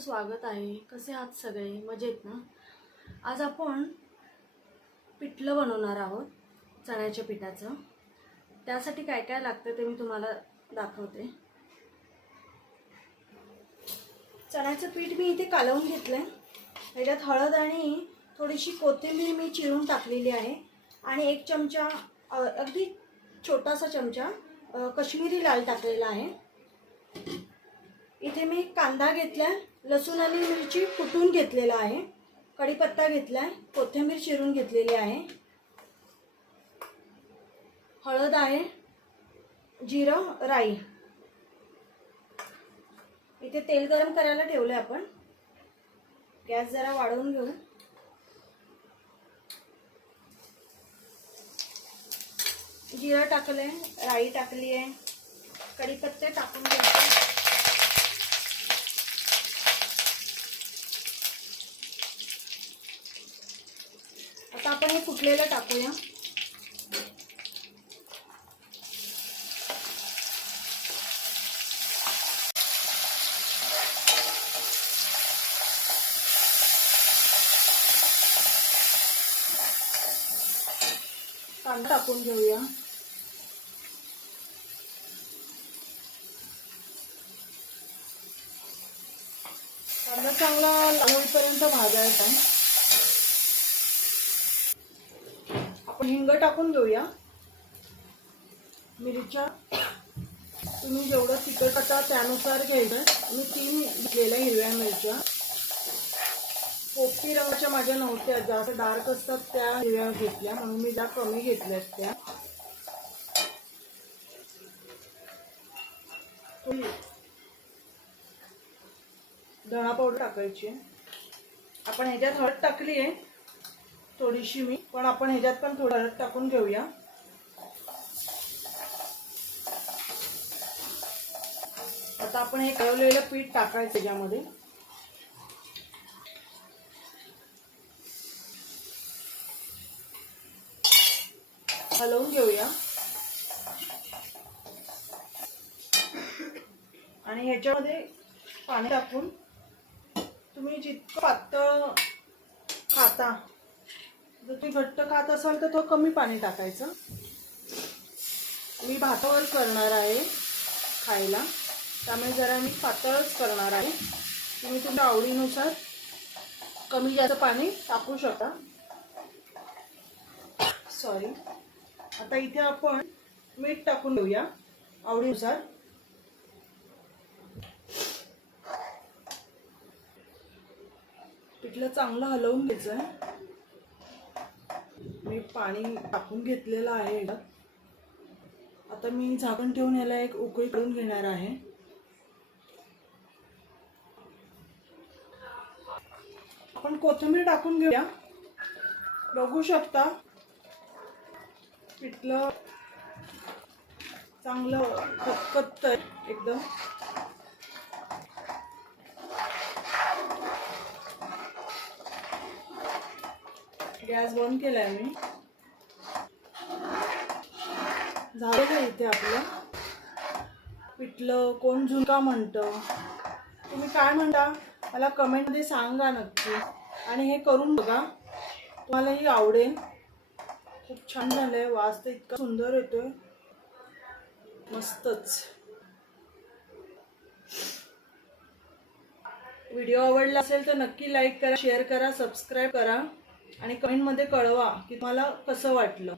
स्वागत आहे. कसे आहात सगळे? मजेत ना? आज आपण पिठलं बनवणार आहोत चण्याच्या पिठाचं. त्यासाठी काय काय लागतं ते मी तुम्हाला दाखवते. चण्याचं पीठ मी इथे कालवून घेतलं आहे त्याच्यात हळद आणि थोडीशी कोथिंबीर मी चिरून टाकलेली आहे. आणि एक चमचा अगदी छोटासा चमचा कश्मीरी लाल टाकलेला आहे. इथे मी कांदा घेतलाय लसूण आणि मिरची कुटून घेतलेला आहे कढीपत्ता घेतलाय कोथिंबीर चिरून घेतलेली आहे हळद आहे जिरं राई. इथे तेल गरम करायला ठेवलं आपण. गॅस जरा वाढवून घेऊ. जिरं टाकलंय राई टाकली आहे कढीपत्ते टाकून घ्यायचे आता आपण हे फुटलेलं टाकूया. कांदा टाकून घेऊया. कांदा चांगला लाल होईपर्यंत भाजायचा. हिंग टाकून घेऊया मिरच्या तुम्ही जेवढं तिखट खाता त्यानुसार घ्यायचं. मी तीन घेतलेल्या हिरव्या मिरच्या. पोपटी रंगाच्या माझ्या नव्हत्या जास्त डार्क असतात त्या हिरव्या घेतल्या म्हणून मी ज्या कमी घेतल्या त्या. धणा पावडर टाकायची आपण ह्याच्यात हळद टाकली आहे. थोडीशी मी पण आपण ह्याच्यात पण थोडं हळद टाकून घेऊया. आता आपण हे कळवलेलं पीठ टाकायचं त्याच्यामध्ये. हलवून घेऊया. आणि ह्याच्यामध्ये पाणी टाकून तुम्ही जितकं पातळ खाता जर तुम्ही घट्ट खात असाल तर तो कमी पाणी टाकायचं. मी भातावर करणार आहे खायला. त्यामुळे जरा मी पातळच करणार आहे. तुम्ही तुमच्या आवडीनुसार कमी जास्त पाणी टाकू शकता. सॉरी आता इथे आपण मीठ टाकून घेऊया आवडीनुसार. पिठलं चांगलं हलवून घ्यायचं आहे. मी पाणी टाकून घेतलेलं आहे आता मी झाकण ठेवून याला एक उकळी करून घेणार आहे. आपण कोथिंबीर टाकून घेऊया. बघू शकता पिठलं चांगलं खतखत एकदम. गॅस बंद केलाय मी झालं का इथे आपलं? पिठलं कोण झुणका म्हणतं. तुम्ही काय म्हणता? मला कमेंटमध्ये सांगा नक्की. आणि हे करून बघा. तुम्हालाही आवडेल. खूप छान झालंय. वास तर इतका सुंदर येतोय. मस्तच. व्हिडिओ आवडला असेल तर नक्की लाईक करा शेअर करा सबस्क्राईब करा. आणि कमेंटमध्ये कळवा की तुम्हाला कसं वाटलं.